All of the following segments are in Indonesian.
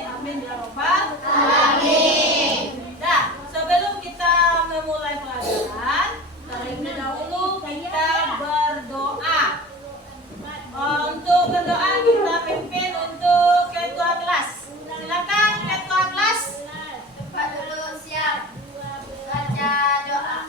Amin, amin ya robbal alamin. Nah, sebelum kita memulai pelajaran, terlebih dahulu kita berdoa. Untuk berdoa kita pimpin untuk ketua kelas. Silakan ketua kelas. Pak dulu siap. Baca doa.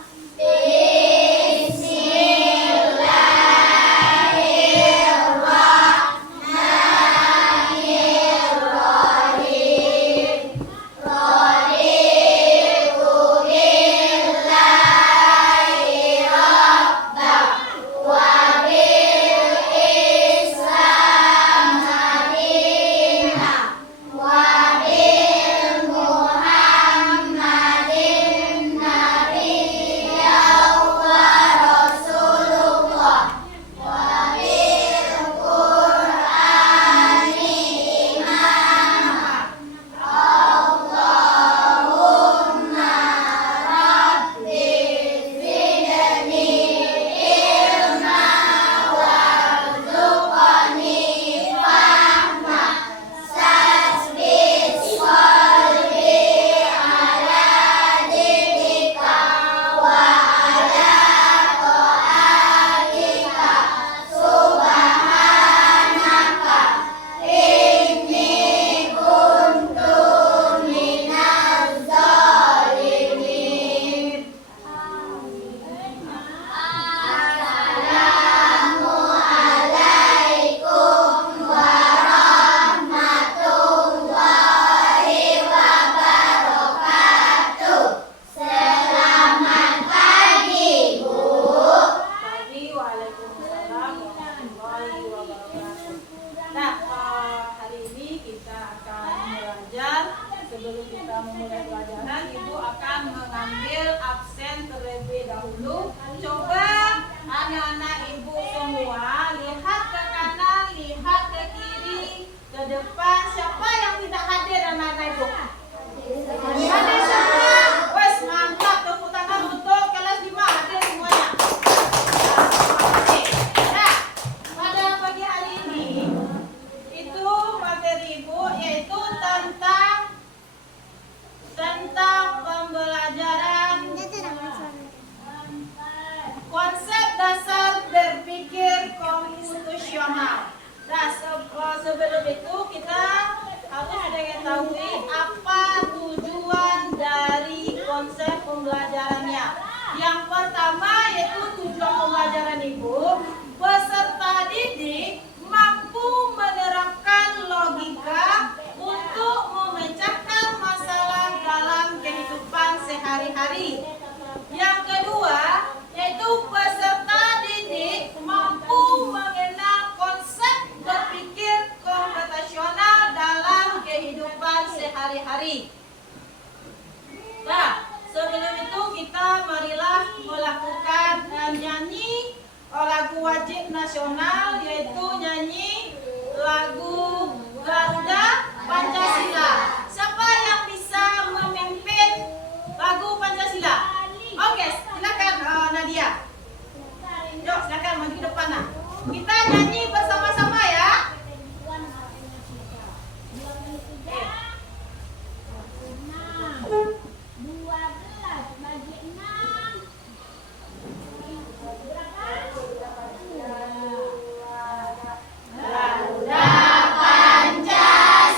Sebelum kita memulai pelajaran, Ibu akan mengambil absen terlebih dahulu. Coba anak-anak Ibu semua lihat ke kanan, lihat ke kiri, ke depan. Siapa yang tidak hadir anak-anak Ibu? Hadir semua. Wes mantap, tepuk tangan untuk kelas 5 hadir semuanya. Nah, pada pagi hari ini itu materi Ibu yaitu tentang pembelajaran konsep dasar berpikir komputasional. Nah, sebelum itu kita harus mengetahui apa tujuan dari konsep pembelajarannya. Yang pertama yaitu tujuan pembelajaran Ibu, peserta didik mampu menerapkan logika untuk memecahkan masalah dalam kehidupan sehari-hari. Yang kedua, yaitu peserta didik mampu mengenal konsep berpikir komputasional dalam kehidupan sehari-hari. Nah, sebelum itu kita marilah melakukan nyanyi lagu wajib nasional, yaitu nyanyi lagu Garuda Pancasila. Siapa yang bisa memimpin lagu Pancasila? Oke, silakan Nadia. Yuk, silakan maju ke depan. Nah. Kita nyanyi bersama-sama ya. Garuda Pancasila.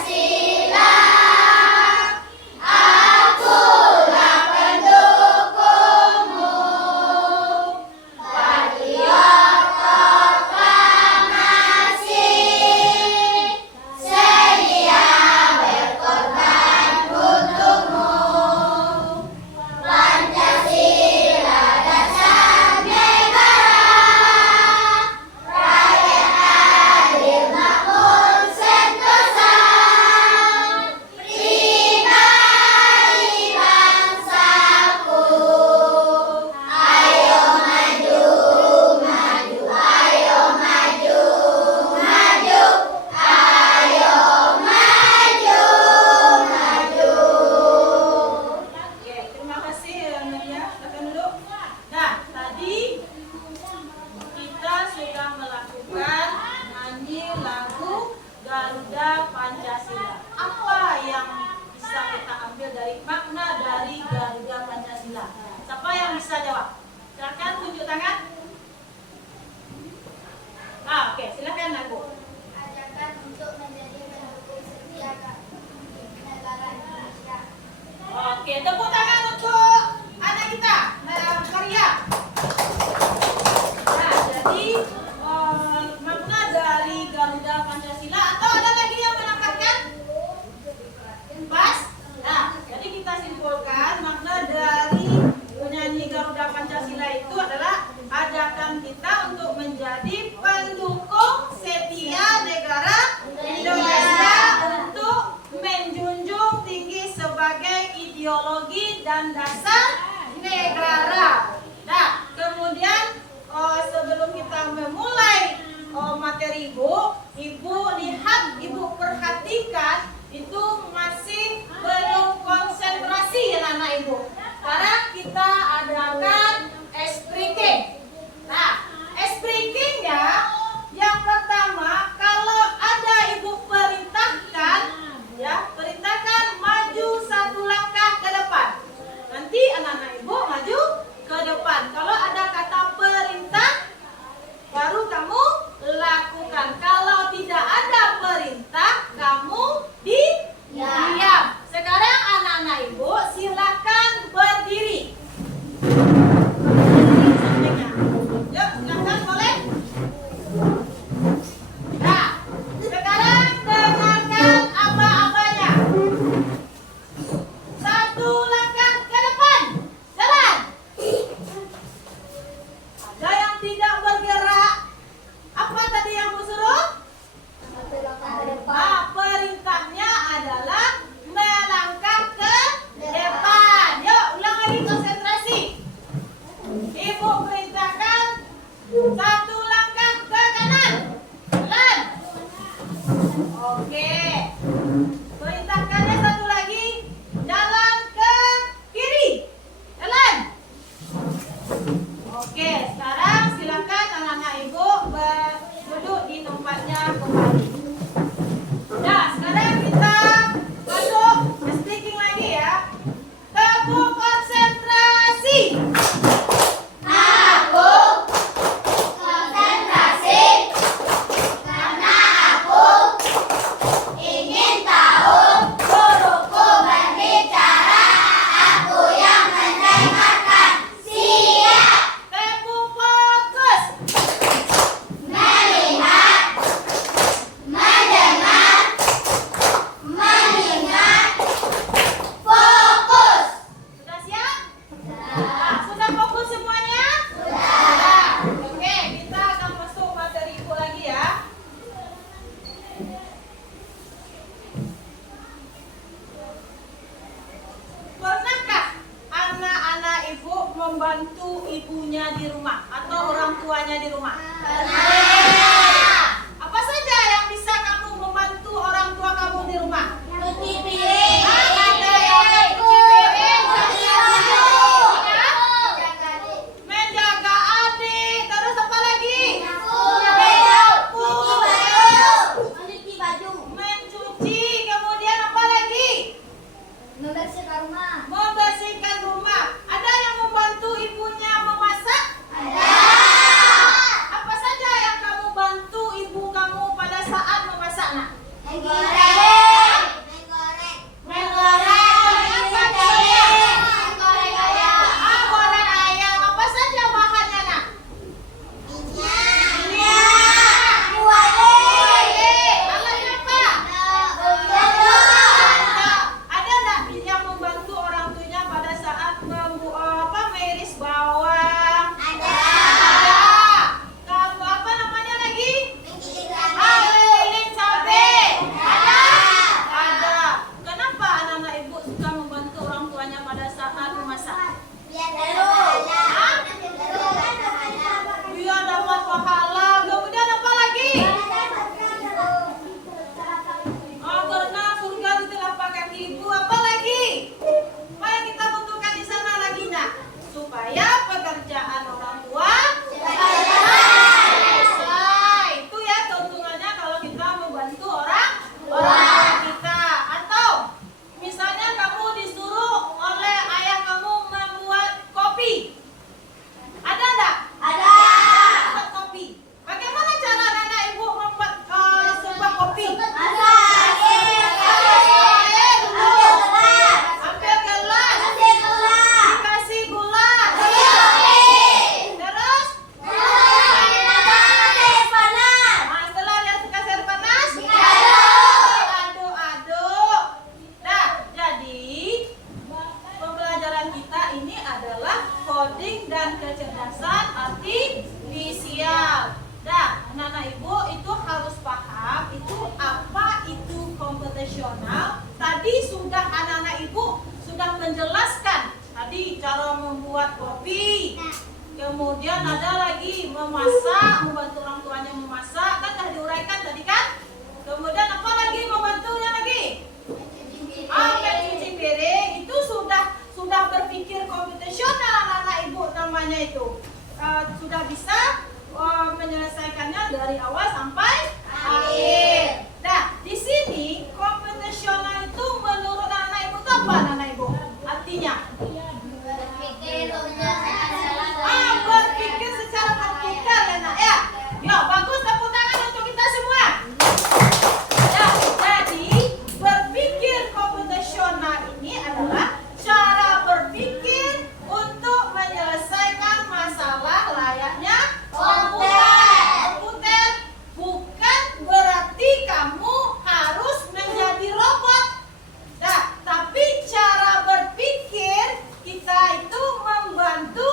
tangan. Ah, oke, silakan aku. Ajakan untuk menjadi pendukung setia negara Indonesia. Oke, tepuk tangan untuk anak kita, Karya. Nah, jadi makna dari Garuda Pancasila atau ada lagi yang menambahkan? Pas? Nah, jadi kita simpulkan makna dari penyanyi Garuda Pancasila itu adalah ajakan kita untuk menjadi pendukung setia negara Indonesia untuk menjunjung tinggi sebagai ideologi dan dasar negara. Nah, kemudian sebelum kita memulai materi Ibu lihat, Ibu perhatikan itu masih belum konsentrasi ya anak Ibu. Sekarang kita adakan speaking. Nah, speakingnya yang pertama, kalau ada Ibu perintahkan, ya perintahkan maju satu langkah ke depan. Nanti anak-anak Ibu maju ke depan. Kalau ada kata perintah, baru kamu lakukan. Kalau tidak ada perintah, kamu diam. Sekarang anak-anak Ibu silakan berdiri. Yuk, silakan boleh. Nah, sekarang dengarkan aba-abanya. Satu langkah ke depan. Jalan. Ada yang tidak bergerak. Apa tadi yang Bu suruh? Satu langkah ke depan. Ah, perintahnya adalah melangkah ke depan. Yuk, ulang lagi konsentrasi. Ibu perintahkan satu langkah ke kanan. Jalan. Oke. Perintahkannya satu lagi. Jalan ke kiri. Jalan. Oke, sekarang silakan anak-anak Ibu duduk di tempatnya kembali. Nah, sekarang kita masuk speaking lagi ya. Tepuk konsentrasi. Aku konsentrasi karena aku ingin tahu guruku berbicara, aku yang mendengarkan. Siap. Tepuk fokus. Melihat, mendengar, mengingat, fokus. Sudah siap? Sudah. Sudah fokus semuanya? Sudah. Oke, kita akan masuk materi Ibu lagi ya. Pernahkah anak-anak Ibu membantu ibunya di rumah atau orang tuanya di rumah? Apa saja yang bisa kamu membantu orang tua kamu di rumah? Cuci piring. Ada yang cuci piring, ya? Menjaga adik, terus apa lagi? Mencuci baju. Mencuci, kemudian apa lagi? Membersihkan rumah. Membersihkan rumah. Ada yang membantu ibunya memasak? Ada. Apa saja yang kamu bantu ibu kamu pada saat memasak, nak? Menggoreng. Menggoreng. Apa contohnya? Menggoreng ayam. Goreng ayam. Apa saja bahannya, nak? Alatnya apa? Ada nggak yang membantu orang tuanya pada saat menjelaskan tadi cara membuat kopi. Kemudian ada lagi memasak, membantu orang tuanya memasak, kan sudah diuraikan tadi kan? Kemudian apa lagi membantunya lagi? Mencuci piring. Itu sudah berpikir komputasional anak-anak ibu namanya itu. Sudah bisa menyelesaikannya dari awal sampai akhir. Nah, di sini komputasional itu menurut anak ibu itu apa anak ibu? Artinya? Berpikir secara komputer ya nak ya. Ya, bagus tepuk tangan untuk kita semua. Ya, jadi berpikir komputasional ini adalah cara berpikir untuk menyelesaikan masalah layaknya komputer. Bukan berarti kamu harus menjadi robot. Nah, tapi cara berpikir kita itu membantu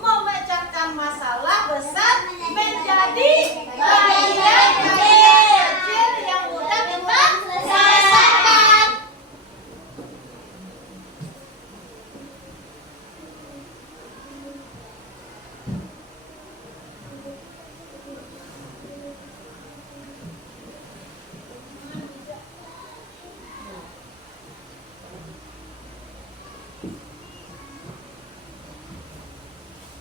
memecahkan masalah besar menjadi bagian-bagian kecil yang mudah kita selesaikan.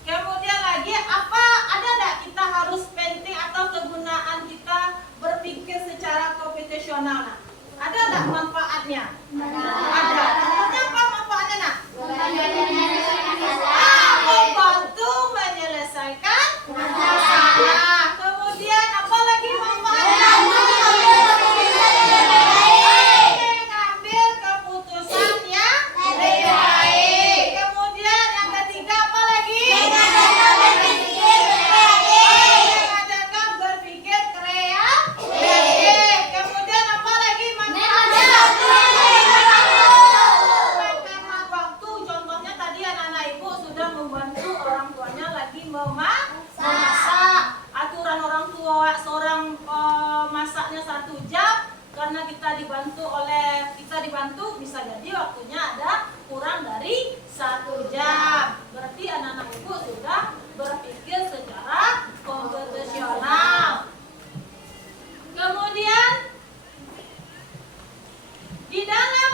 Kemudian lagi apa ada enggak kita harus penting atau kegunaan kita berpikir secara komputasional? Nah, ada enggak manfaatnya? Ada. Contohnya apa manfaatnya nak? Membantu menyelesaikan masalah. Kemudian apa lagi manfaatnya? Mengambil keputusan yang lebih baik. Kemudian yang ketiga apa lagi? Mengajarkan berpikir kreatif. Kemudian apa lagi manfaatnya? Menghemat waktu. Contohnya tadi anak-anak ibu sudah membantu orang tuanya lagi memasak. Aturan orang tua seorang masaknya 1 jam. Karena kita dibantu bisa jadi waktunya ada kurang dari 1 jam. Berarti anak-anak ibu sudah berpikir secara komputasional. Kemudian di dalam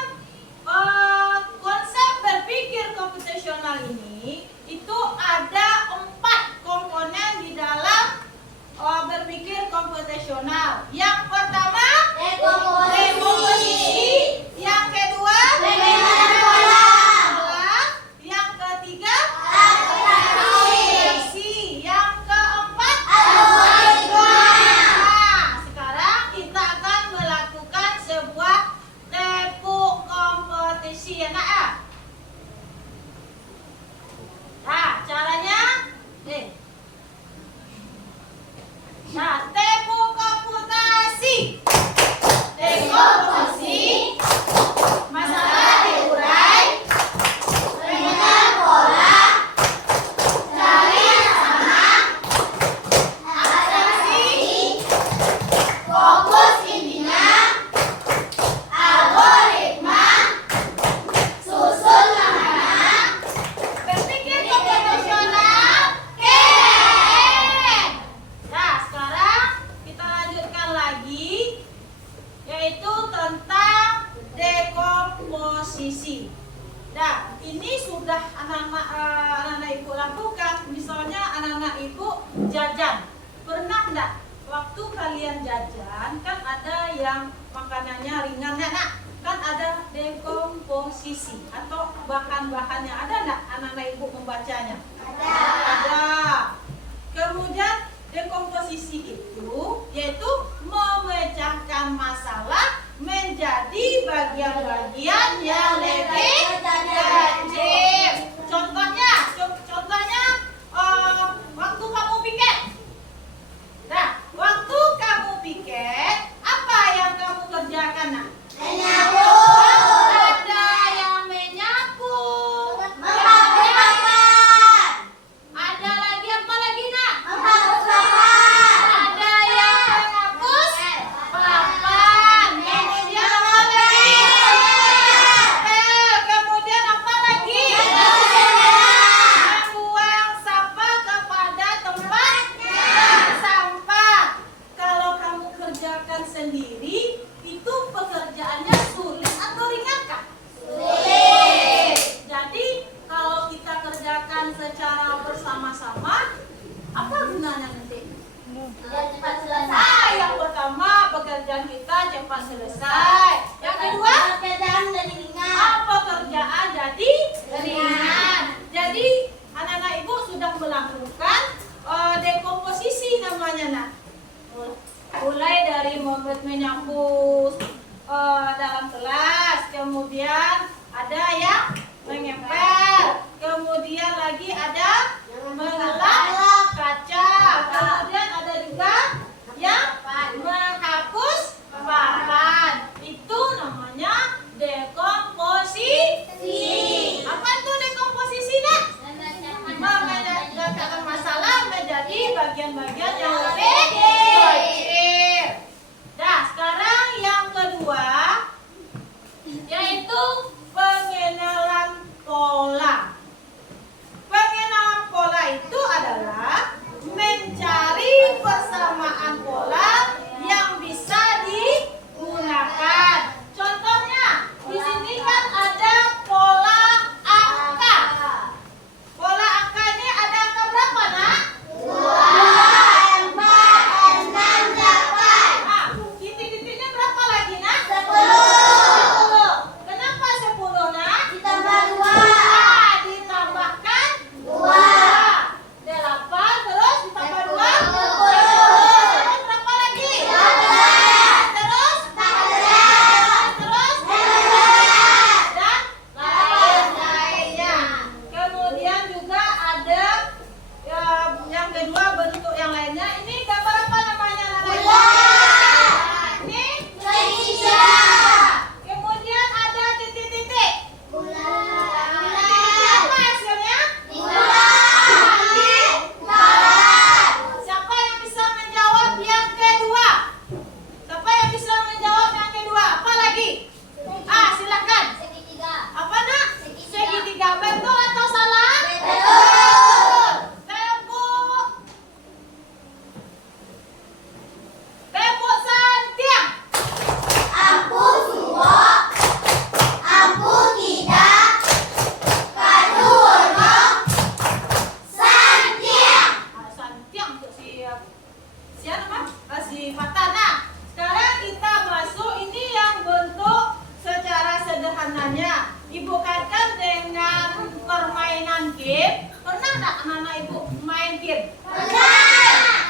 konsep berpikir komputasional ini itu ada 4 komponen di dalam berpikir komputasional. Yang pertama dekomposisi, yang kedua yang ketiga abstraksi, yang keempat nah, sekarang kita akan melakukan sebuah tepuk kompetisi ya nak ya. Nah, caranya nah, tepuk komputasi. Dekomposisi, masalah diurai, dengan pola, cari yang sama, abstraksi, fokus intinya, algoritma, susun langkah, berpikir komputasional, keren. Nah, sekarang kita lanjutkan lagi, yaitu tentang dekomposisi. Nah, ini sudah anak-anak ibu lakukan. Misalnya anak-anak ibu jajan. Pernah enggak waktu kalian jajan kan ada yang makanannya ringan ya nak? Kan ada dekomposisi atau bahan-bahannya. Ada enggak anak-anak ibu membacanya? Ada. Kemudian dekomposisi itu yaitu memecahkan masalah menjadi bagian-bagian yang lebih kecil. Contohnya waktu kamu piket. Nah, waktu kamu piket, apa yang kamu kerjakan nak? Menyapu. Ada yang menyapu. Ada lagi apa lagi nak? Ada yang menghapus papan. Kemudian apa lagi? bikin?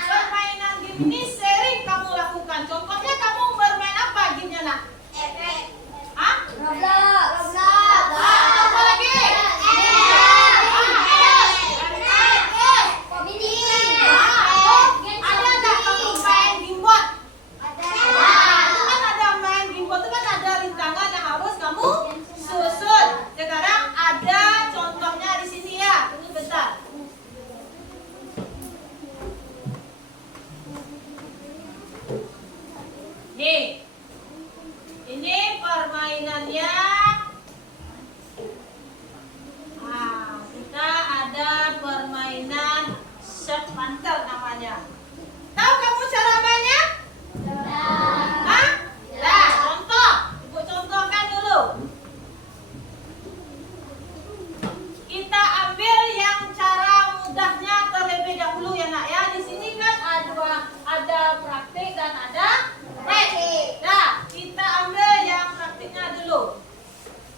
Permainan game ini sering kamu lakukan. Contohnya kamu bermain apa gamenya nak? Hah? Roblox. Apa lagi? Komedi. Ada nggak kamu main gimbot? Itu kan ada main gimbot itu kan ada rintangan yang harus kamu susun. Sekarang ada contohnya di sini ya. Tunggu bentar. Nih, ini permainannya. Kita ada permainan sepantel namanya. Tahu kamu cara mainnya? Hah? Nah, contoh. Ibu contohkan dulu. Kita ambil yang cara mudahnya terlebih dahulu ya nak ya. Di sini kan ada praktik dan ada tes. Nah, kita ambil yang praktiknya dulu.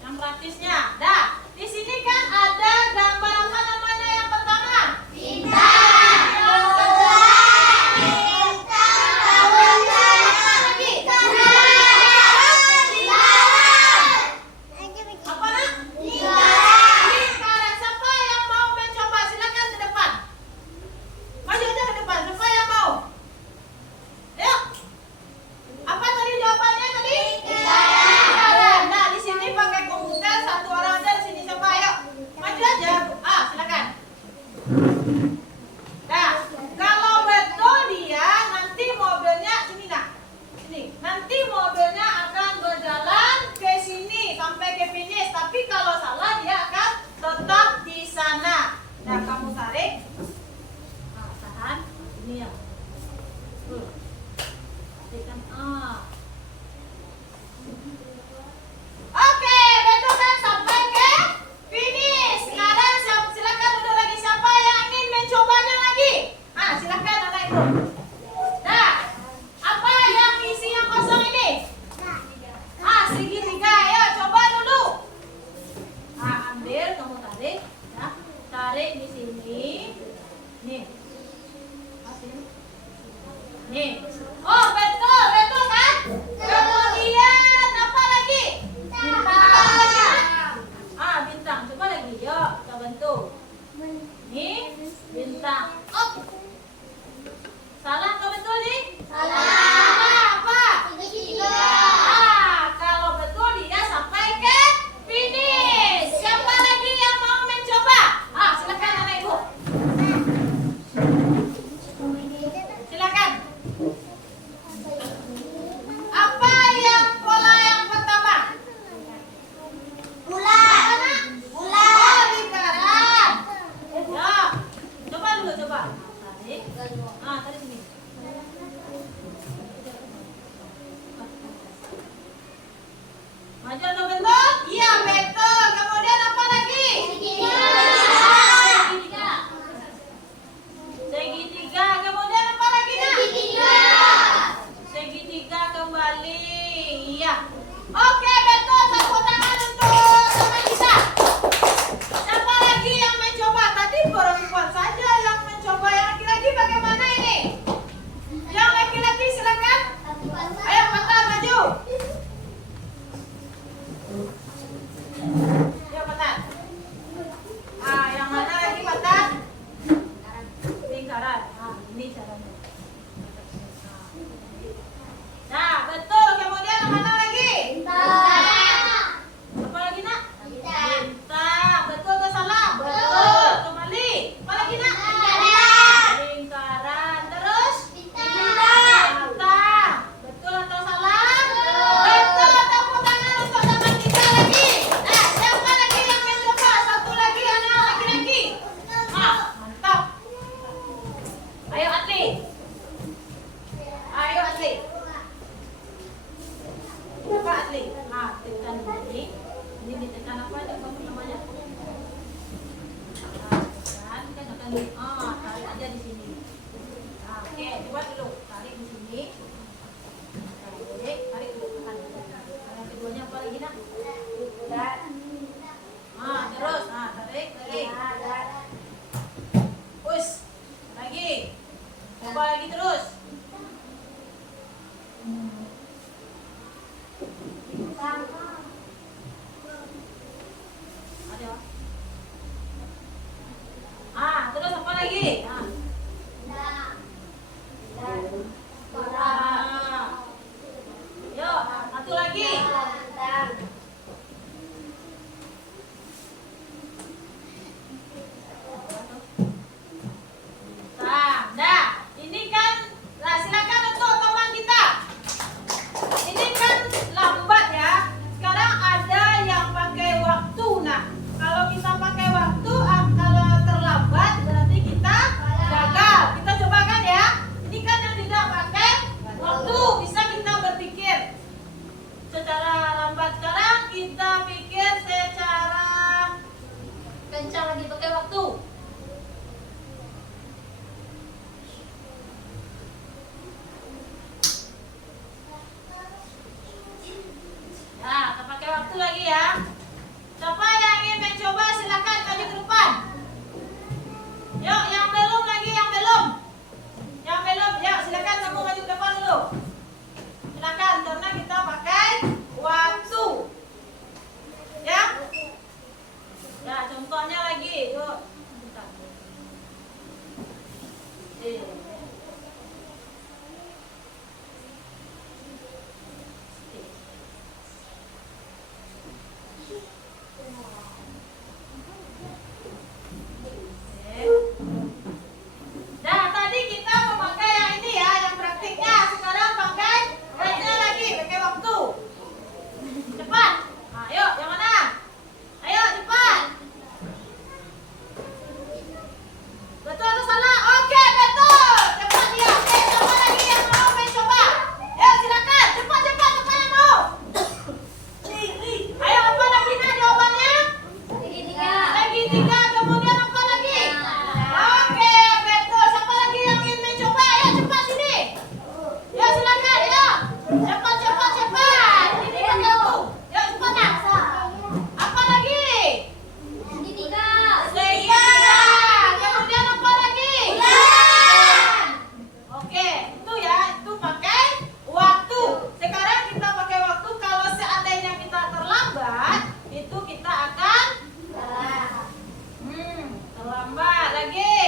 Yang praktisnya. Nah, di sini kan ada gambar apa namanya yang pertama? Apa nak? Lingkaran. Siapa yang mau mencoba? Silakan ke depan. Maju aja ke depan. Siapa yang mau? Ayo. Apa tadi jawabannya tadi? Lingkaran. Nah, di sini pakai komputer satu orang aja di sini siapa? Ayo. Maju aja. Silakan. Nah, kalau betul dia nanti mobilnya sini nak. Sini. Nanti mobilnya akan berjalan ke sini sampai ke finish. Tapi kalau salah dia akan tetap di sana. Nah, kamu tarik. Tahan. Ini ya. Tarikan. Oke, betul kan sampai ke finish. Sekarang silakan duduk lagi. Siapa yang ingin mencobanya lagi? Silakan anak ibu. Nah, apa yang isi yang kosong ini? Segitiga. Ayo coba dulu. Ambil, kamu tarik. Ya, tarik di sini. Nih. Nih. Oh, betul, betul kan? Kemudian apa lagi? Bintang. Coba lagi. Yuk, kita bentuk. Nih, bintang. Salah atau betul nih? Salah apa? Kalau betul dia sampai ke finish. Siapa lagi yang mau mencoba? Silakan anak ibu. Silakan. Apa yang pola yang pertama? Lingkaran. Ya. Coba dulu, coba. Tarik. Tarik sini. Maju atau bentuk? Iya, betul. Kemudian apa lagi? Segitiga. Kemudian apa lagi nak? Segitiga kembali. Iya. Oke, betul. Tepuk tangan untuk teman kita. Siapa lagi yang mencoba? Tadi perempuan saja yang mencoba. Yang laki-laki bagaimana ini? Yang laki-laki silakan. Ayo Patan maju. Ayo Patan. Yang mana lagi Patan? Lingkaran. Ini caranya. Nah, betul. Kemudian yang mana lagi? Apa lagi nak? Bintang. Betul atau salah? Betul. Kembali. Apa lagi nak? Lingkaran. Terus? Bintang. Betul atau salah? Betul. Tepuk tangan untuk teman kita lagi. Nah, siapa lagi yang mencoba? Satu lagi anak laki-laki. Mantap. Ayo Atli. Ayo Atli. Coba Atli. Tekan ini. Ini ditekan apa namanya? Tekan akan tarik aja di sini. Oke, coba dulu tarik di sini. Tarik dulu. Yang keduanya apa lagi nak? Terus, tarik lagi. Push. lagi. Yuk, satu lagi. Dah. Ini kan, silakan untuk teman kita. Ini kan lambat ya. Sekarang ada yang pakai waktu. Nah, kalau kita pakai waktu, kalau terlambat berarti kita gagal. Kita cobakan ya. Ini kan yang tidak pakai waktu, bisa kita berpikir secara lambat. Sekarang kita pikir secara kencang lagi pakai waktu. Nah, kita pakai waktu lagi ya. Siapa yang ingin mencoba silakan maju ke depan. Yuk, yang belum lagi, yang belum. Yang belum, ya silakan kamu maju ke depan dulu. Silakan, karena kita pakai waktu. Ya. Ya, contohnya lagi. Yuk. Bentar. Nah, tadi kita memakai yang ini ya, yang praktiknya. Sekarang pakai lainnya lagi, pakai waktu. Cepat. Ayo, yang mana? Ayo, cepat. Betul atau salah? Oke, betul. Cepat dia. Oke, siapa lagi yang mau mencoba? Ayo, silakan. Cepat yang mau. Ayo, apa lagi nah jawabannya? Segitiga. Kemudian apa lagi? Oke, betul. Siapa lagi yang ingin mencoba? Ayo, cepat sini. Ya, silakan. Ya. Cepat. Ini kan jauh. Ya, cepat nak. Apa lagi? Segitiga. Kemudian apa lagi? Oke, itu ya, itu pakai waktu. Sekarang kita pakai waktu. Kalau seandainya kita terlambat, itu kita akan terlambat lagi.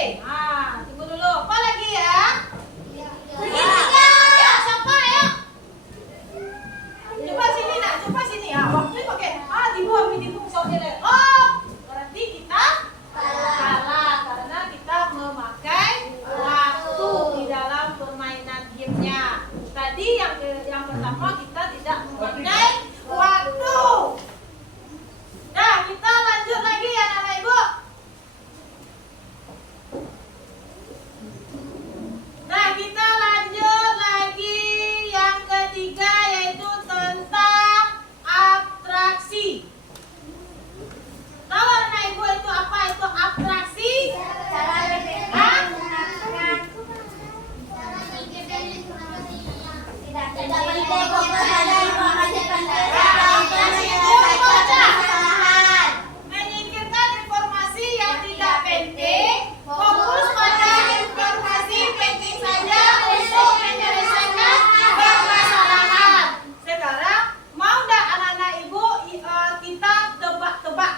Tunggu dulu. Apa lagi ya? Segitiga. Ya, siapa ya? Coba sini nak, coba sini ya. Waktunya pakai dibuang soalnya. Oh, berarti kita salah karena kita memakai waktu di dalam permainan gamenya. Tadi yang pertama kita tidak memakai waktu. Nah, kita lanjut lagi ya Bapak Ibu. Nah, kita lanjut lagi yang ketiga yaitu tentang atraksi. Tahu anak Ibu itu apa itu atraksi? Menyingkirkan informasi yang tidak penting, fokus pada informasi penting saja untuk menyelesaikan permasalahan. Sekarang mau nggak anak-anak Ibu kita tebak-tebak?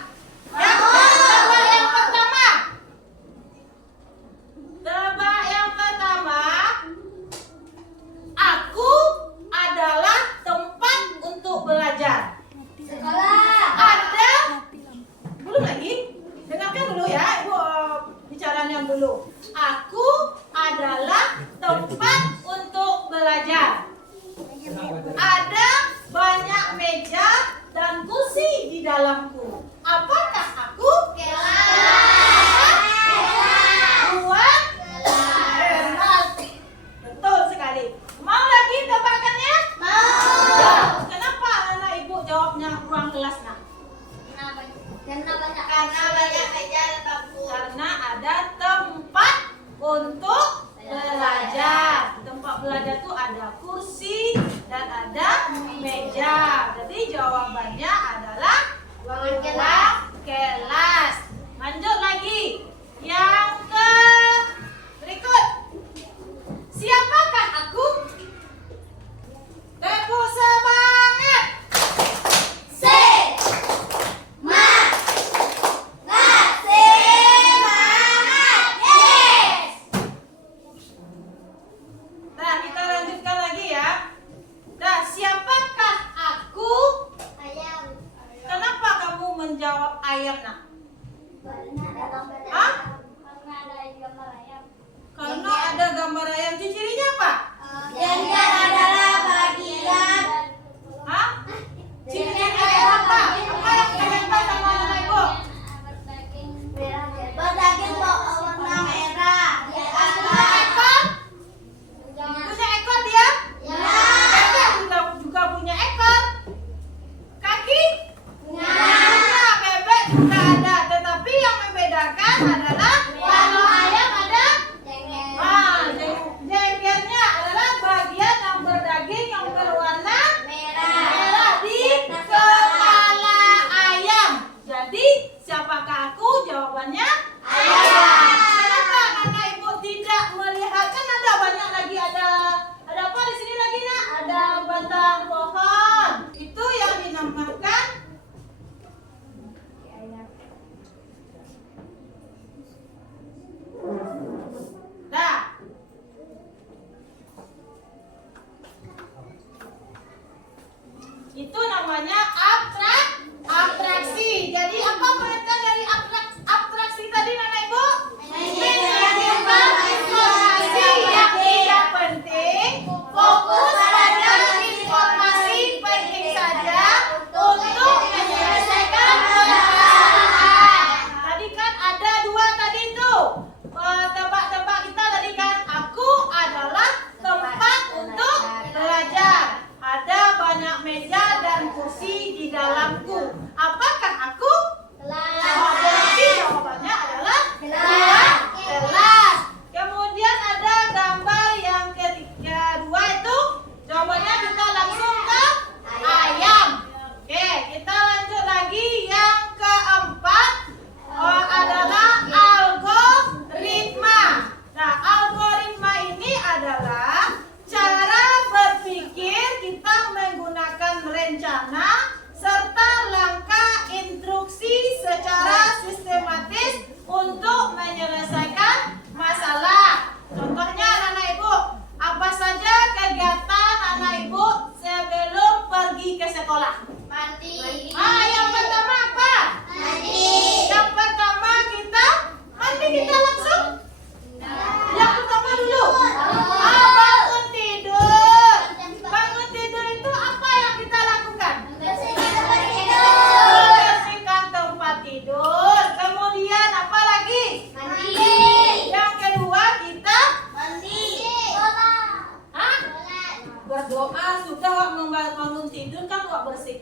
Ya, tebak yang pertama. Aku adalah tempat untuk belajar. Ada belum lagi? Dengarkan dulu ya, Ibu bicaranya dulu. Aku adalah tempat untuk belajar. Ada banyak meja dan kursi di dalamku. Apakah aku? Buat kelas. Betul sekali. Mau lagi tebakannya? Ya. Kenapa anak Ibu jawabnya ruang kelas nak? Karena banyak meja dan bangku. Karena ada tempat untuk belajar. Tempat belajar itu ada kursi dan ada meja. Jadi jawabannya adalah ruang kelas. Lanjut lagi. Yang berikut. Siapakah aku? Tepuk semangat.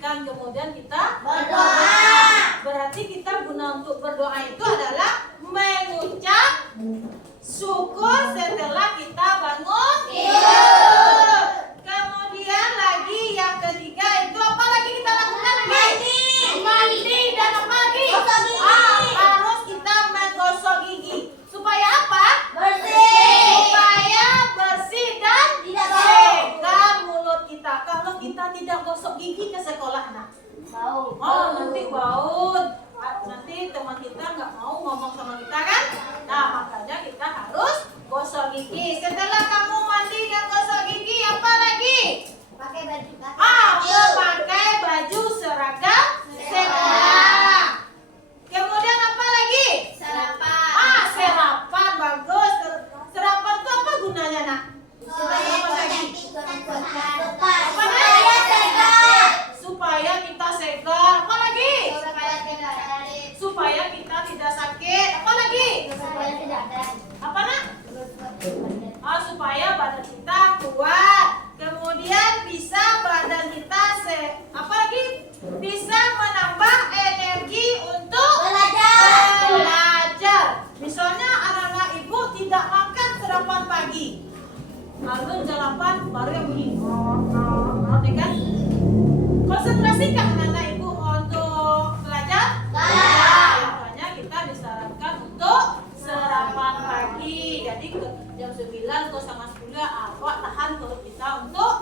perhatikan, kemudian kita Berdoa. Berarti kita guna untuk berdoa itu adalah mengucap syukur setelah kita bangun tidur. Kemudian lagi yang ketiga itu apa lagi kita lakukan? Mandi dan apa lagi? Gosok gigi. Harus kita menggosok gigi. Supaya apa? Bersih. Supaya bersih dan Tidak bau. segar mulut kita. Kalau kita tidak gosok gigi ke sekolah, nah, Bau. nanti bau. Nanti teman kita nggak mau ngomong sama kita kan? Nah, makanya kita harus gosok gigi. Setelah kamu mandi dan gosok gigi, apa lagi? Pakai baju. Memakai baju seragam sekolah. Kemudian apa lagi? Sarapan. Sarapan bagus. Sarapan itu apa gunanya, nak? Supaya Supaya kita segar. Apa lagi? Supaya tidak Supaya kita tidak sakit. Apa lagi? Supaya tidak Apa, nak? Supaya badan kita kuat. Kemudian bisa badan kita apa lagi? Bisa menambah energi untuk belajar. Misalnya anak-anak ibu tidak makan sarapan pagi. Lalu sarapan baru yang begini. Kan? Konsentrasikah anak-anak ibu untuk belajar? Makanya kita disarankan untuk sarapan pagi. Jadi ke jam 9 atau sama 10 awak tahan perut kita untuk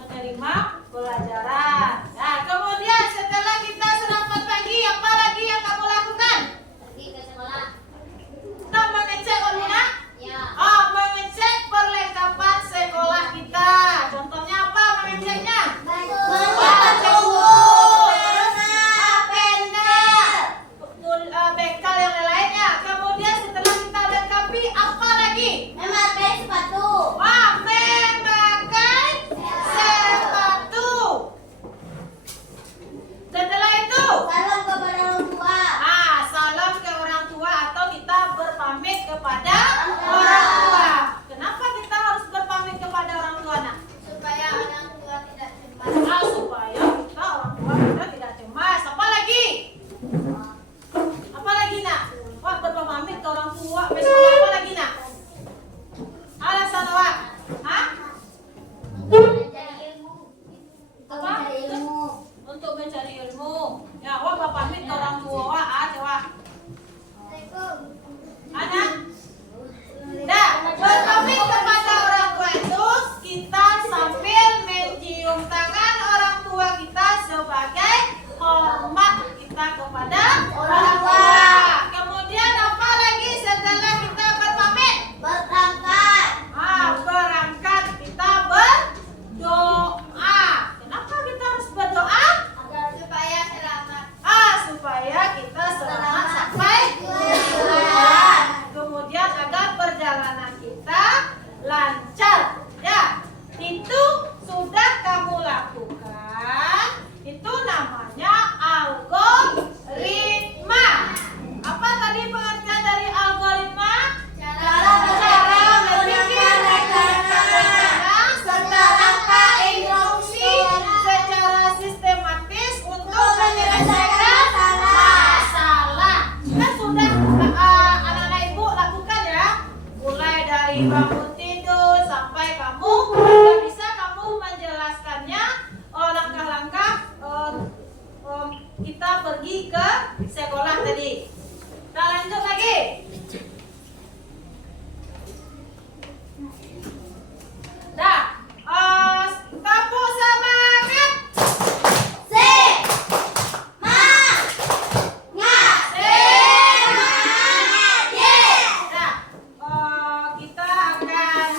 menerima pelajaran. Nah, kemudian setelah kita sarapan pagi, apa lagi yang kamu lakukan? Pergi ke sekolah. Kita mengecek Olina. Ya. Mengecek perlengkapan sekolah kita. Contohnya apa mengeceknya? Bekal yang lainnya. Kemudian setelah kita lengkapi, apa lagi? Memakai sepatu. Memakai sepatu. Setelah itu, Salam kepada orang tua. salam ke orang tua atau kita berpamit kepada orang tua. Kenapa kita harus berpamit kepada orang tua, nak? Supaya orang tua tidak cemas. Supaya orang tua kita tidak cemas. Apa lagi? Apa lagi, nak? Wah, berpamit ke orang tua. Besok apa lagi, nak? Alasan awak? Hah? Mencari ilmu. Apa? Mencari ilmu. Untuk mencari ilmu. Ya, wah berpamit ke orang tua. Wah, coba. Anak? Nah, berpamit kepada orang tua itu kita sambil mencium tangan orang tua kita sebagai hormat kita kepada orang tua. Kemudian apa lagi setelah kita berpamit? Berangkat. Berangkat kita berdoa. Kenapa kita harus berdoa? Supaya selamat. Supaya kita selamat sampai tujuan. Kemudian agar perjalanan kita lancar. Ya, itu sudah kamu lakukan. Itu namanya algoritma. Apa tadi pengertian dari algoritma? Cara berpikir rencana serta langkah instruksi secara sistematis untuk menyelesaikan masalah. Kan sudah anak-anak ibu lakukan ya, mulai dari bangun tidur sampai kamu sudah bisa kamu menjelaskannya langkah-langkah kita pergi ke sekolah tadi. Kita lanjut lagi. Dah, kamu semangat. Kita akan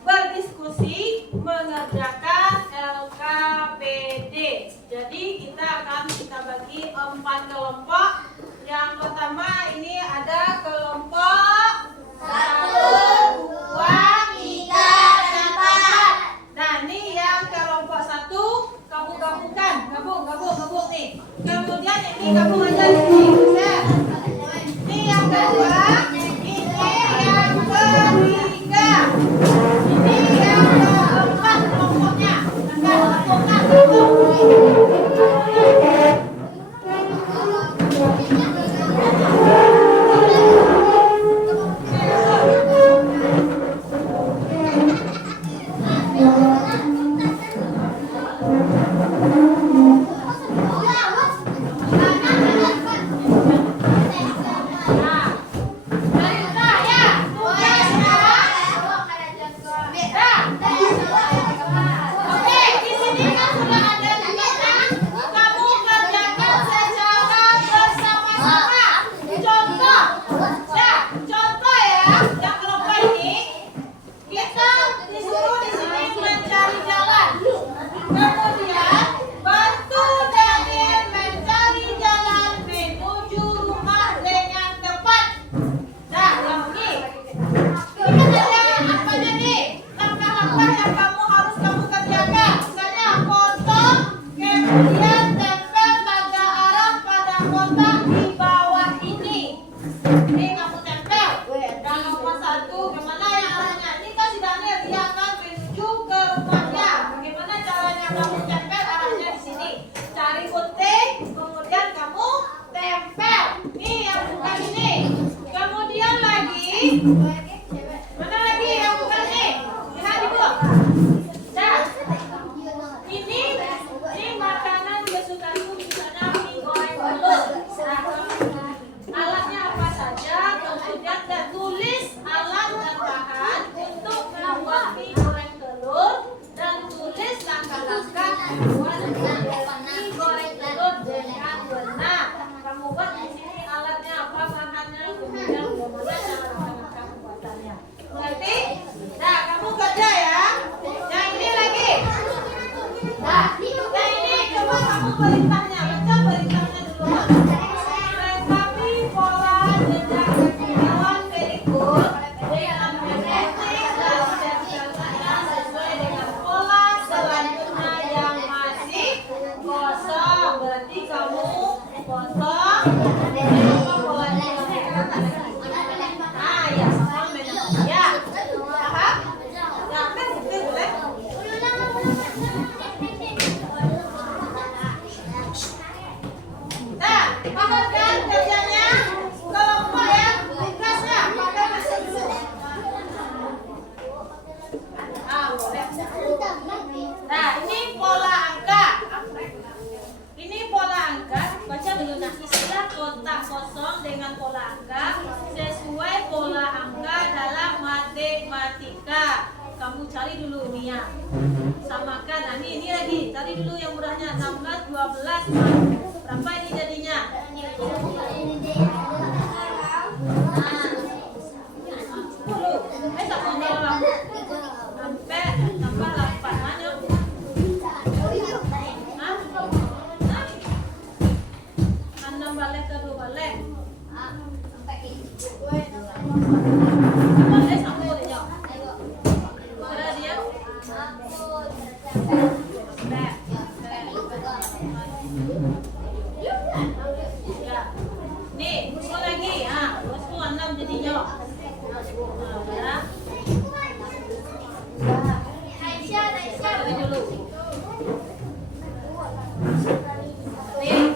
berdiskusi mengerjakan LKPD. Jadi kita bagi 4 kelompok. Yang pertama ini ada kelompok 1, 2, 3, dan 4. Nah, ini yang kelompok 1 kamu gabungkan, gabung nih. Kemudian ini gabung aja di sini. Ini yang kedua, ini yang ketiga, ini yang keempat kelompoknya. di bawah ini. Ini kamu tempel. Dan nomor 1, gimana yang arahnya? Ini kan si Daniel, dia akan menuju ke rumahnya. Bagaimana caranya kamu tempel arahnya di sini? Cari gunting, kemudian kamu tempel. Nih yang bukan ini. Kemudian lagi, mana lagi yang bukan ini? Lihat ibu. Nah, ini makanan kesukaanku misalnya mie goreng telur. Nah, alatnya apa saja? Kemudian kita tulis alat dan bahan untuk membuat mie goreng telur dan tulis langkah-langkah membuat mie goreng telur dengan benar. Kamu buat di sini alatnya apa, bahannya, kemudian bagaimana cara langkah-langkah pembuatannya. Mengerti? Nah, kamu kerja ya. Yang ini lagi. Nah, yang ini coba kamu perintahnya, baca perintahnya dulu. Lengkapi pola jejak hewan berikut dengan mengikuti dan mencatatnya sesuai dengan pola selanjutnya yang masih kosong. Berarti kamu potong. Polanya ah ya, sama benar. Ya, paham? Ya, kan itu boleh. Nah, paham kan kerjanya? Kelompok ya, tugasnya pakai mesin dulu. Ah, boleh. Nah, ini pola angka. Ini pola angka. Baca dulu. Nah, istilah kotak kosong dengan pola angka sesuai pola angka dalam matematika. Kamu cari dulu ini ya. Samakan. Nah, ini lagi. Cari dulu yang mudahnya. 16, 12. Berapa ini jadinya? 10. Tak mau jawab. Sampai tambah 8. Ayo. Enam balik ke 2 balik. Balik sama dia. Ada dia. Ya. Nih, usul lagi. Ah, 26 jadinya. Nah, cari dulu. Nih.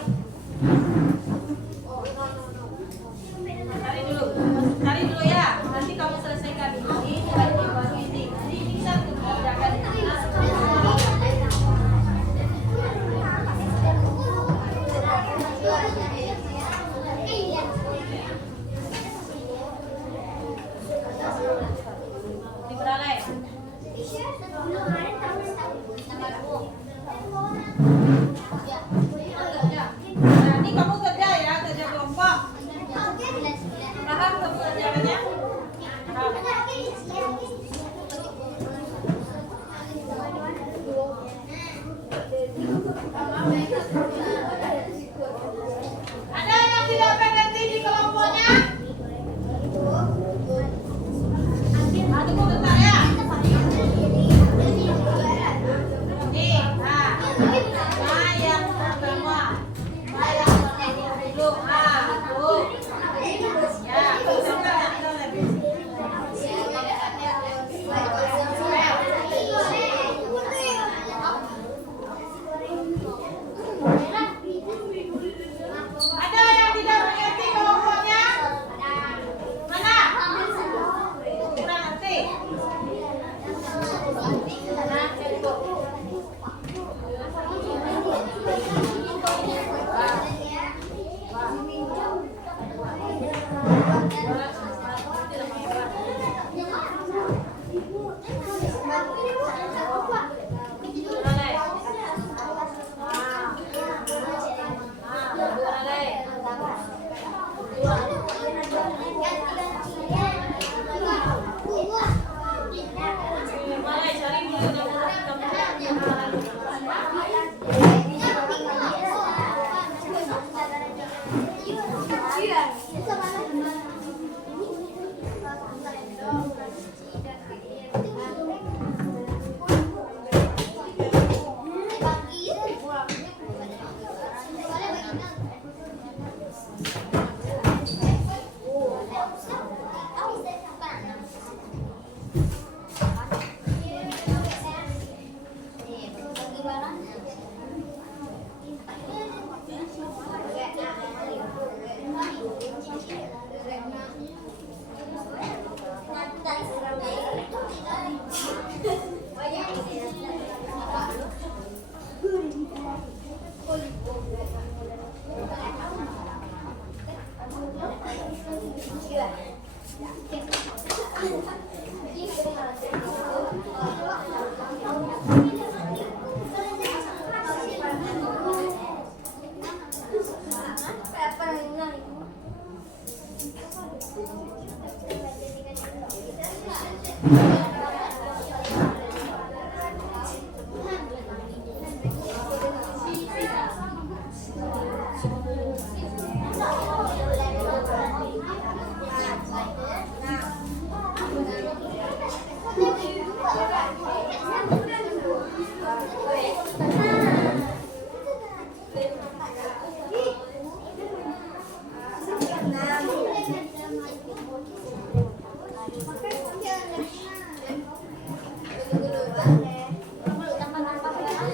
Cari dulu ya. Nanti kamu selesaikan ini, baru ini. Nanti ini bisa dikerjakan di kelas. Di beralai. Nah, ini kamu kerja ya, kerja kelompok. Paham kamu kerjaannya? Ada yang tidak mengerti di kelompoknya? Tunggu bentar ya. Nih, nah yang pertama, yang dulu, tuh, ya, ada yang tidak mengerti kelompoknya? Mana? Kurang ngerti?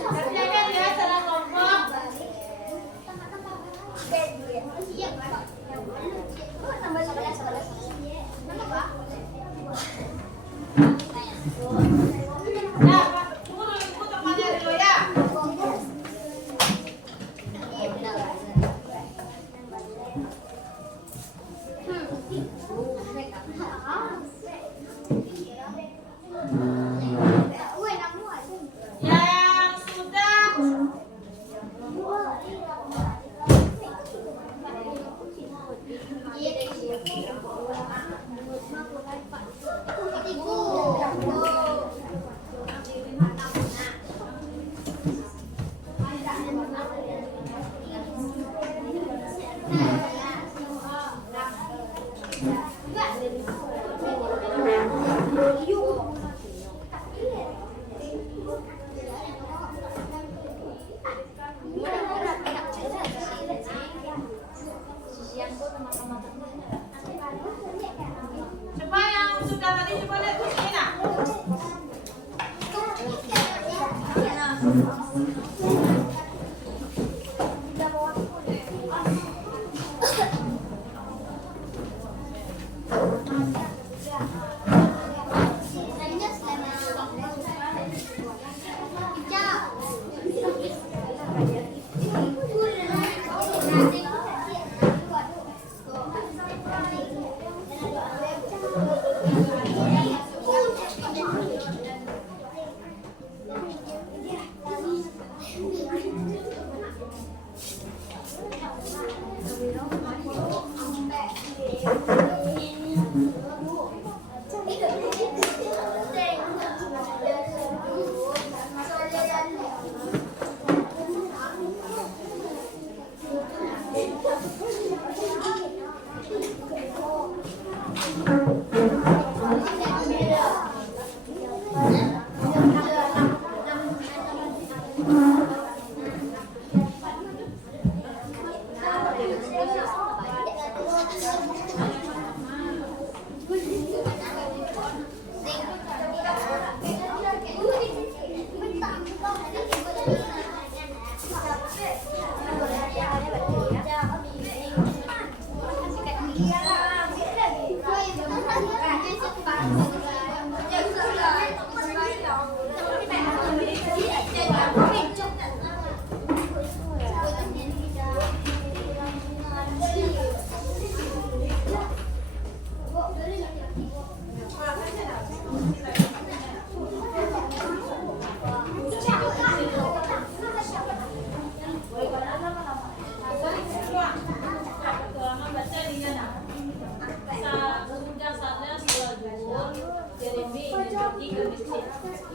Kerjakan ya secara kelompok. Ya, Pak. Tunggu dulu, ibu temannya dulu ya. Yang sudah coba yang sudah tadi coba lihat di sini nak.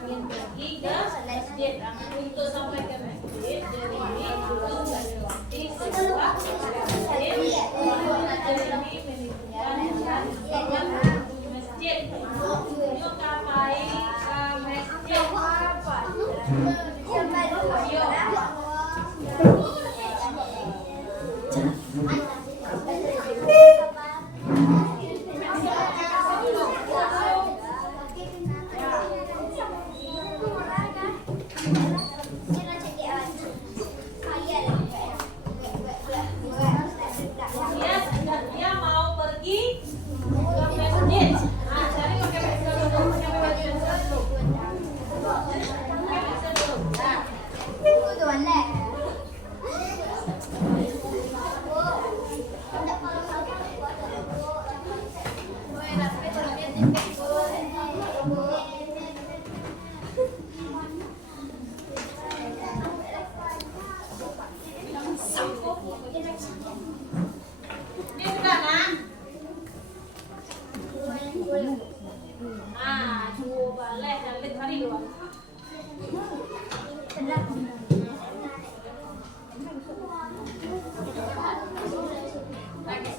ingin pergi ke masjid. Untuk sampai ke masjid, Jeremy dulu melewati sebuah masjid. Jeremy meninggalkan jalan menuju masjid. Yuk kapai ke masjid.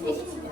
Mas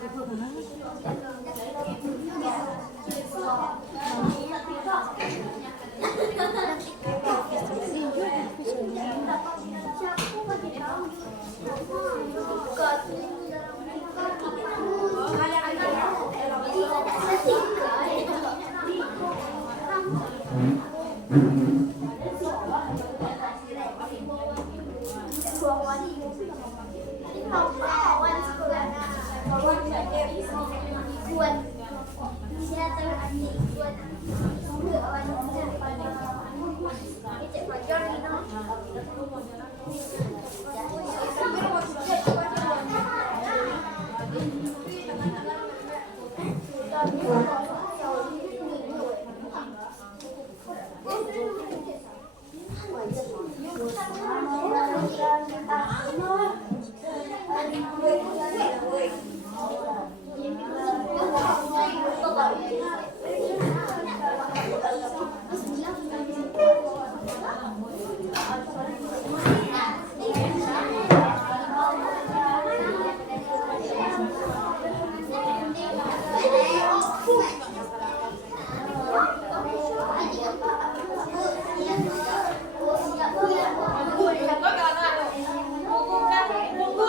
Tunggu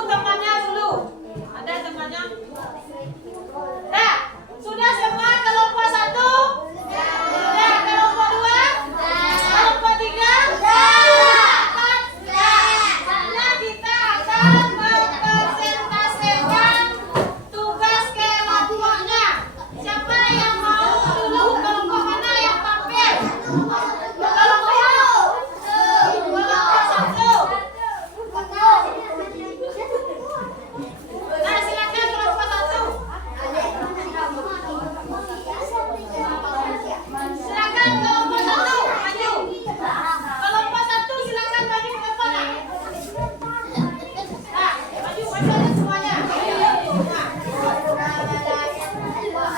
temannya dulu. Ada temannya? Nah, sudah semua kelompok 1? Sudah kelompok 2? Kelompok 3? Karena kita akan mempresentasikan tugas kelompoknya. Siapa yang mau dulu kelompok mana yang tampil? Kelompok 1. Nah, silakan kelompok 1. Silakan kelompok 1 maju. Kelompok 1 silakan maju ke depan. Nah, maju aja semuanya.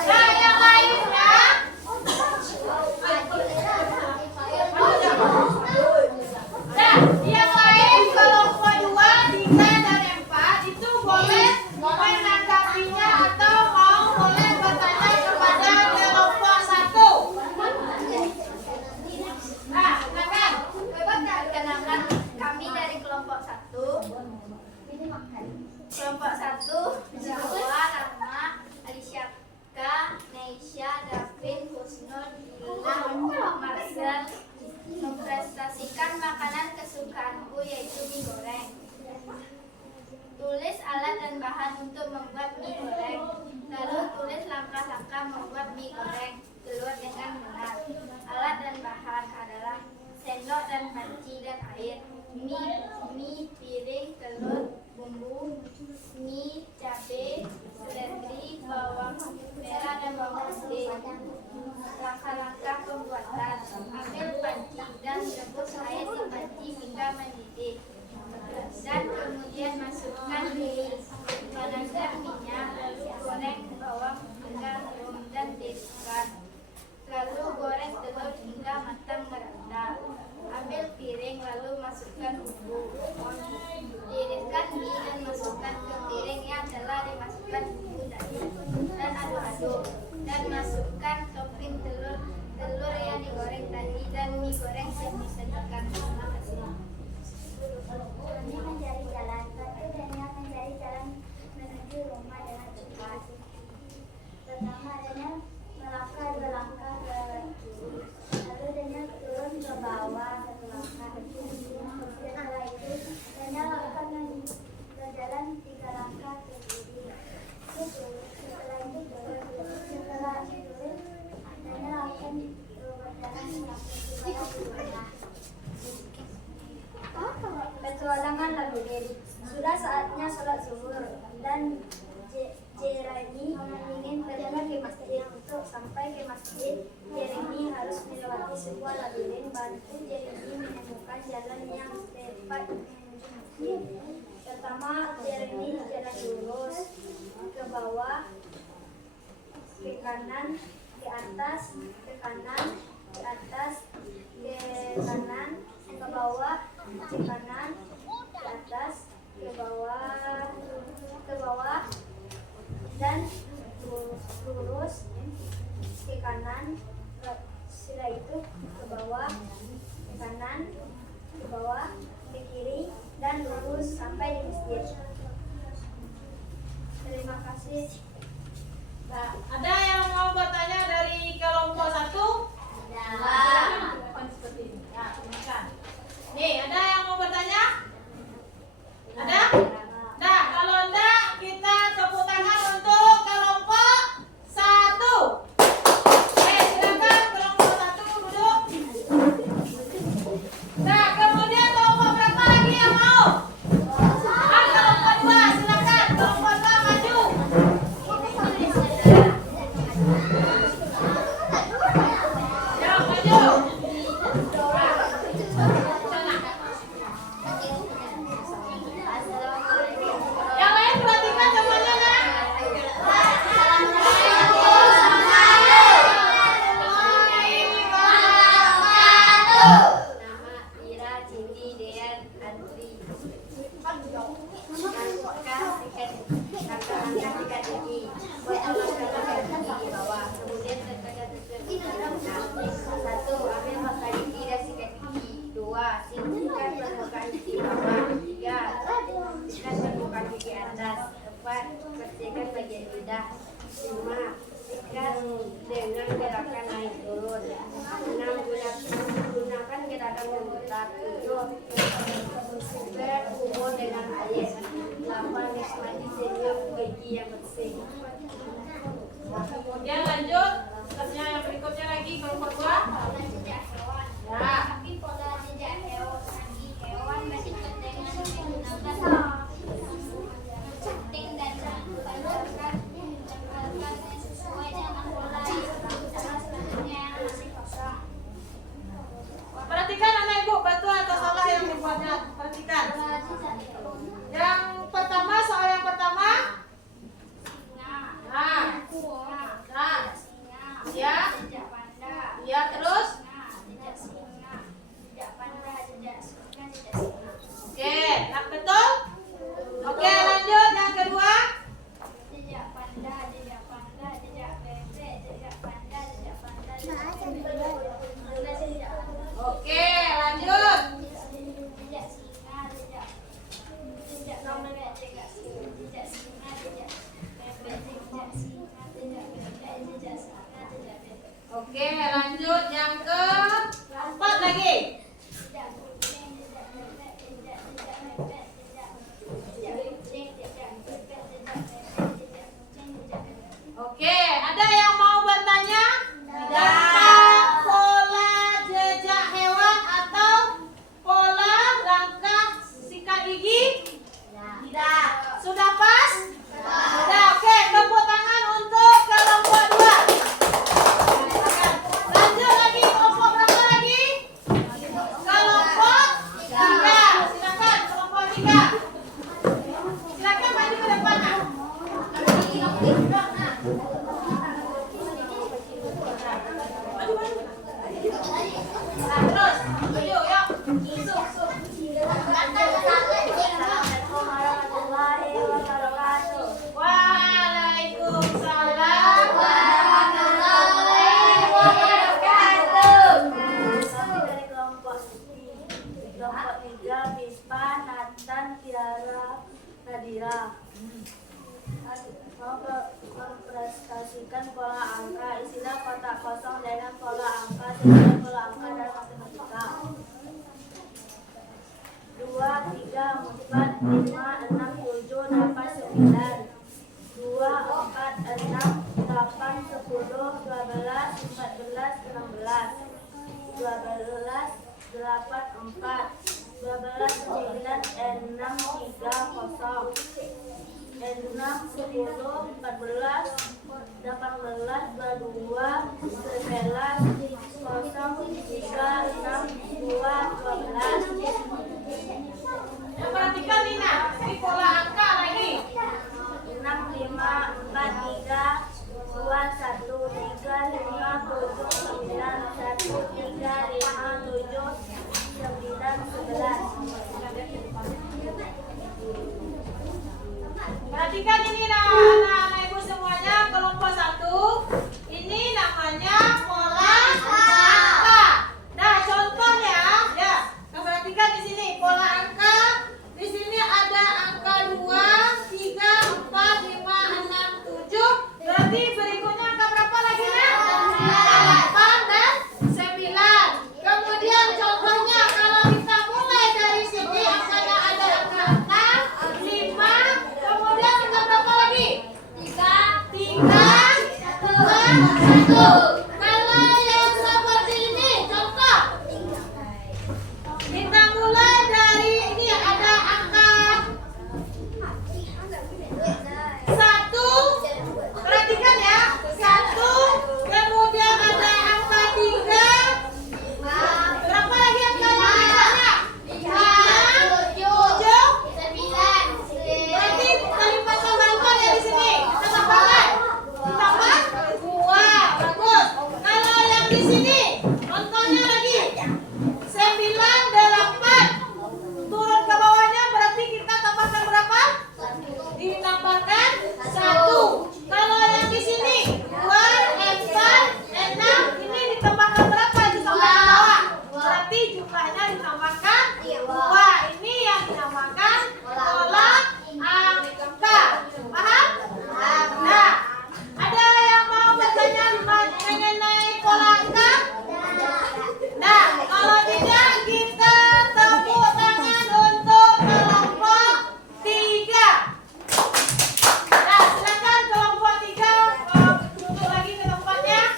Nah, yang lainnya. Nah, yang lain kelompok 2, 3 dan 4 itu boleh menanggapinya atau boleh bertanya kepada kelompok 1. Nah, silakan. Perkenalkan, kami dari kelompok 1. Kelompok 1 Jawa, Rama, Alisyaka, Neisha, Davin, Husnul, Dila, Marcel mempresentasikan makanan kesukaanku yaitu mie goreng. Tulis alat dan bahan untuk membuat mie goreng. Lalu tulis langkah-langkah membuat mie goreng telur dengan benar. Alat dan bahan adalah sendok dan panci dan air, mie, piring, telur, bumbu, mie, cabai, seledri, bawang merah dan bawang putih. Langkah-langkah pembuatan: ambil panci dan rebus air di panci hingga mendidih. Dan kemudian masukkan mie, panaskan minyak, lalu goreng bawang hingga harum dan tiriskan. Lalu goreng telur hingga matang merata. Ambil piring lalu masukkan bumbu. Tiriskan mie dan masukkan ke piring yang telah dimasukkan bumbu tadi dan aduk-aduk. Dan masukkan topping telur yang digoreng tadi dan mie goreng yang disajikan. Terima kasih. Kami mencari jalan. Satu Daniel mencari jalan menuju rumah dengan cepat. Pertama Daniel melangkah 2 langkah ke kiri. Lalu Daniel turun ke bawah 1 langkah. Setelah itu Daniel akan berjalan 3 langkah ke kiri. Setelah itu Daniel akan berjalan 1 langkah ke bawah. Petualangan labirin. Sudah saatnya sholat zuhur dan Jeremy ingin berjalan ke masjid. Untuk sampai ke masjid, Jeremy harus melewati sebuah labirin. Bantu Jeremy menemukan jalan yang tepat menuju masjid. Pertama, Jeremy jalan lurus ke bawah, ke kanan, ke atas, ke kanan, ke atas, ke kanan, ke bawah, ke kanan, ke atas, ke bawah, dan lurus ke kanan, setelah itu ke bawah, ke kanan, ke bawah, ke kiri, dan lurus sampai di masjid. Terima kasih. Ada yang mau bertanya dari kelompok 1? Bukan seperti ini. Ya, silakan. Nih, ada yang mau bertanya? Ada? Nah, kalau enggak, kita tepuk tangan untuk kelompok 1. Silakan kelompok 1 duduk. Nah, kemudian kelompok berapa lagi yang mau? Kelompok 2, silakan. Kelompok 2 maju. Ya, maju. Yang lain perhatikan semuanya, kan? Nama Ira, Cindy, Dean, Andri. Angkat sikat gigi. Buat langkah gigi bawah. Kemudian tekan satu, ambil mata gigi dan sikat gigi. 2, singkirkan permukaan gigi bawah. 3, sikat permukaan gigi atas. 4, bersihkan bagian lidah. 5, sikat dengan gerakan naik turun. 6, gunakan gerakan memutar. 7, bersihkan umur dengan air. 8, nikmati senyum gigi yang bersih. Kemudian lanjut, stepnya yang berikutnya lagi kelompok 2. Ya. Tapi pola jejak hewan berikut dengan menggunakan cutting dan tempelkan sesuai dengan pola cara selanjutnya yang masih kosong. Perhatikan anak ibu, betul atau salah yang dibuatnya. Perhatikan. Yang pertama, soal yang pertama. Ya. Ya, terus. Oke, nah, betul. Oke, lanjut yang kedua. Jejak panda, jejak bebek, jejak panda, jejak bebek. Oke, lanjut. Jejak singa, jejak bebek, jejak singa, jejak bebek, jejak singa, jejak bebek, jejak singa, jejak bebek. Oke, lanjut yang keempat lagi. Jejak kucing, jejak bebek, jejak bebek, jejak kucing, jejak bebek, jejak kucing, jejak bebek. Oke, ada yang mau bertanya? Tentang pola jejak hewan atau pola langkah sikat gigi? Tidak. Sudah pas? Sudah. Oke, tepuk tangan untuk kelompok 2. Lanjut lagi, kelompok berapa lagi? Kelompok 3. Silakan kelompok 3. Silakan maju ke depan. Nah, terus, maju, yuk. Assalamualaikum warahmatullahi wabarakatuh. Waalaikumsalam. Warahmatullahi wabarakatuh. Kami dari kelompok 3, Mispa, Nathan, Tiara, Nadira. Mau mempresentasikan pola angka, isilah kotak kosong dengan pola angka, sesuai pola angka dan matematika. 2, 3, 4, 5, 6, 7, 8, 9. 2, 4, 6, 8, 10, 12, 14, 16. 12, 8, 4. 12, 9, 6, 3, 0. 6, 10, 14, 18, 22, 11, 0, 3, 6, 2, 12. Yang perhatikan Nina, ini pola angka lagi. 6, 5, 4, 3, 2, 1, 3, 5, 7, 9, 1, 3, 5, 7, 9, 11. Perhatikan ini anak-anak ibu semua. Kalau yang seperti ini, contoh. Kita mulai dari ini ada angka 1. Perhatikan ya. 1. Kemudian ada angka 3. Berapa lagi angkanya? 7. Berarti kalimat tambahkan ya di sini. Kita tambahkan. Ditambah 2. Bagus. Kalau yang di sini, contohnya lagi 9, 8. Turun ke bawahnya berarti kita tambahkan berapa? Ditambahkan 1. Kalau yang di sini 2, 4, 6. Ini ditambahkan berapa? Ditambahkan bawah. Berarti jumlahnya ditambahkan 2. Ini yang dinamakan pola angka. Paham? Nah, ada yang mau bertanya mengenai pola angka? Nah, kalau tidak kita tepuk tangan untuk kelompok 3. Nah, silakan kelompok 3 duduk lagi ke tempatnya.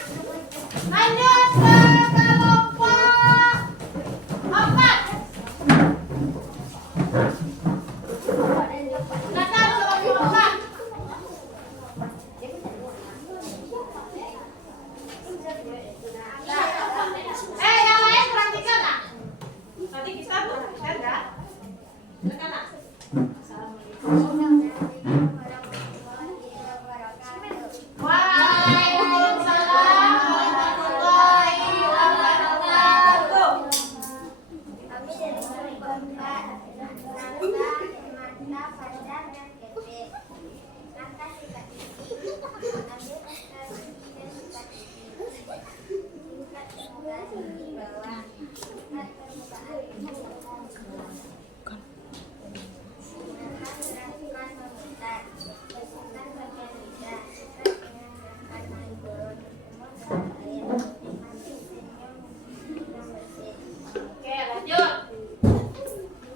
Lanjut ke kelompok 4. Silakan kelompok 4. Yang lain perhatikan nak. Tadi kita perhatikan kan? Silakan nak. Waalaikumsalam warahmatullahi wabarakatuh. Kami dari kelompok 4. Nangka, Manta, Fajar, dan Kete. Nangka sikat gigi. Ambil angka gigi dan sikat gigi. Singkat permukaan di bawah. Singkat permukaan di bawah. Gunakan gerakan memutar. Bersihkan bagian lidah. Ikat dengan gerakan naik turun. Bertemu dengan air. Nikmati senyum yang bersih. Oke, lanjut.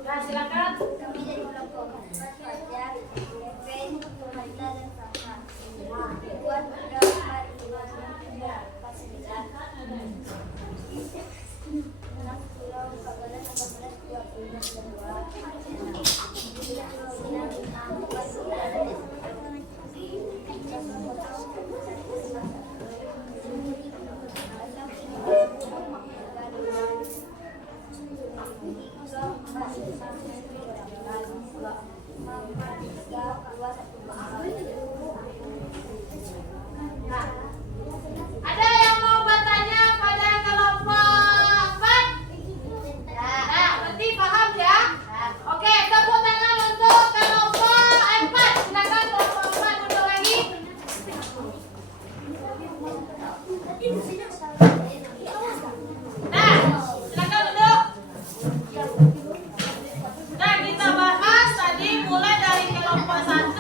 Nah, silakan. Kami dari kelompok 4 Fajar, Kevin, Manta, dan Safa. Buat berapa ribuan pas 9. 6 kilo, 14, 18, 20, 22. 9, Nah, ada yang mau bertanya pada kelompok 4? Nah, berarti paham ya? Oke, tepuk tangan untuk kelompok 4. Silakan kelompok 4 duduk lagi. Nah, silakan duduk. Nah, kita bahas tadi mulai dari kelompok 1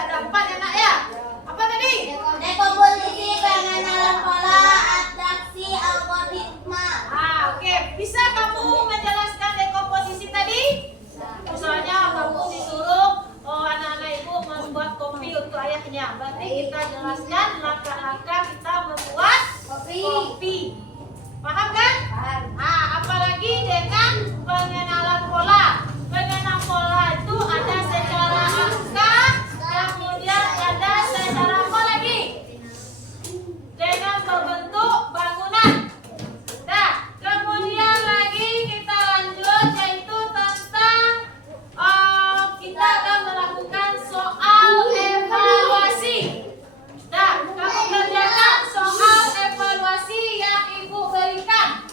ada 4 ya nak ya. Apa tadi? Dekomposisi, pengenalan pola, atraksi, algoritma. Oke. Bisa kamu menjelaskan dekomposisi tadi? Misalnya kamu disuruh anak-anak ibu membuat kopi untuk ayahnya. Berarti kita jelaskan langkah-langkah kita membuat kopi. Paham kan? Paham. Apalagi dengan pengenalan pola. Pengenalan pola itu ada secara angka, kemudian ada secara apa lagi? Dengan berbentuk bangunan. Nah, kemudian lagi kita lanjut yaitu tentang kita akan melakukan soal evaluasi. Nah, kamu kerjakan soal evaluasi yang ibu berikan.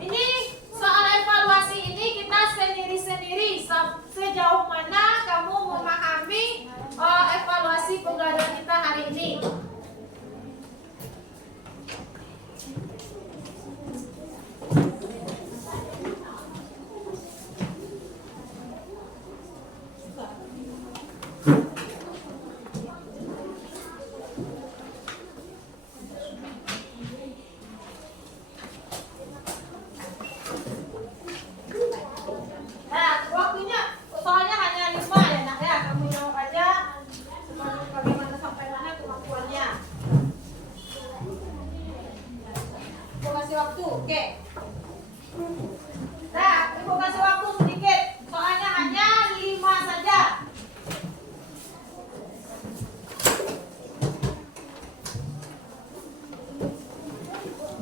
Ini soal evaluasi ini kita sendiri-sendiri sejauh mana kamu memahami evaluasi pembelajaran kita hari ini. Nah, waktunya soalnya hanya 5 ya nak ya. Kamu jawab aja bagaimana sampai mana kemampuannya. Ibu kasih waktu, oke. Nah, ibu kasih waktu sedikit. Soalnya hanya 5 saja.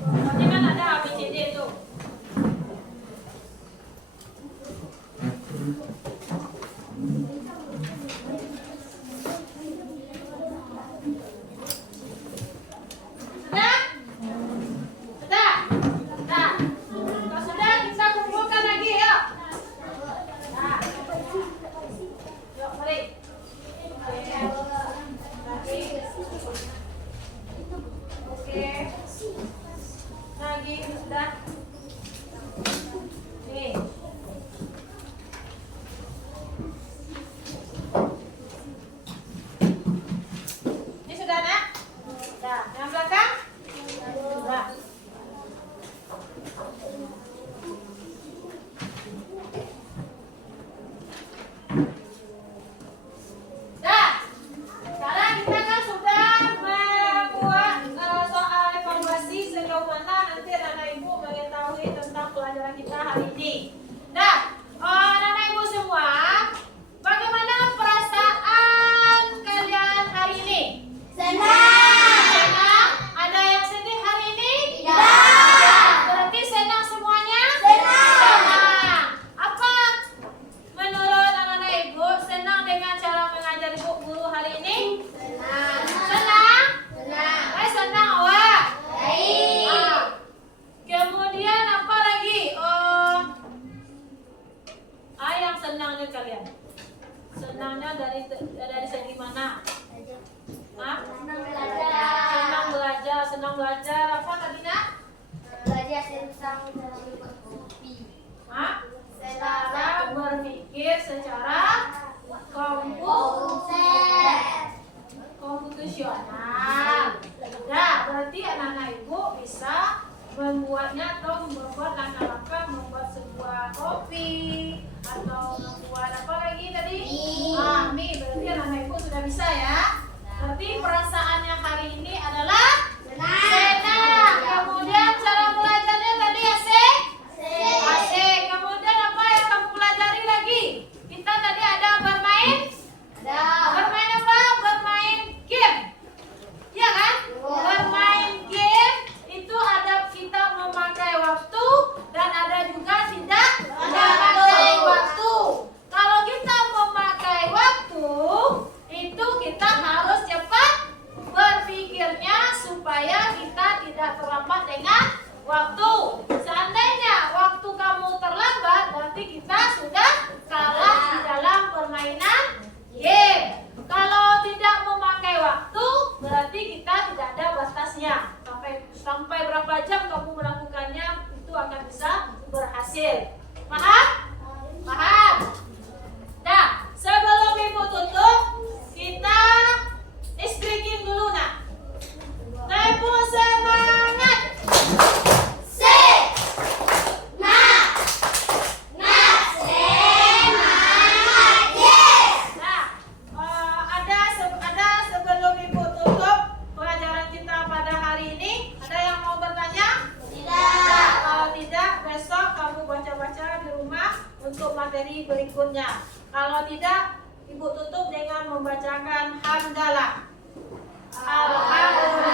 Soalnya kan ada ABCD itu. Sudah? Sudah? Nah, kalau sudah kita kumpulkan lagi ya. Nah, yuk mari. Lagi. Oke. Lagi sudah. Nih. Ini sudah nak? Sudah. Yang belakang? Sudah. Dah. Sekarang kita kan sudah membuat soal evaluasi sejauh mana nanti anak ibu mengetahui tentang pelajaran kita hari ini. Nah, anak ibu semua, bagaimana perasaan kalian hari ini? Senang. Ada yang sedih hari ini? Tidak. Berarti senang semuanya? Senang. Apa menurut anak-anak ibu senang dengan cara mengajar ibu guru hari ini? Senang? Senang awak? Kemudian apa lagi? Yang senang nih kalian? Senangnya dari segi mana? Senang belajar apa tadi nak? Belajar tentang cara membuat kopi. Cara berpikir secara komputasional. Nah, berarti anak-anak ibu bisa membuatnya atau membuat langkah-langkah membuat sebuah kopi atau membuat apa lagi tadi? Mie. Berarti anak-anak ibu sudah bisa ya. Berarti perasaannya hari ini adalah senang. Kemudian cara belajarnya tadi asik. Kemudian apa yang kamu pelajari lagi? Kita tadi ada bermain. Bermain apa? Bermain game. Iya kan? Bermain game itu ada kita memakai waktu dan ada juga tidak memakai waktu. Kalau kita memakai waktu itu kita harus cepat materi berikutnya. Kalau tidak, Ibu tutup dengan membacakan hamdalah. Alhamdulillah.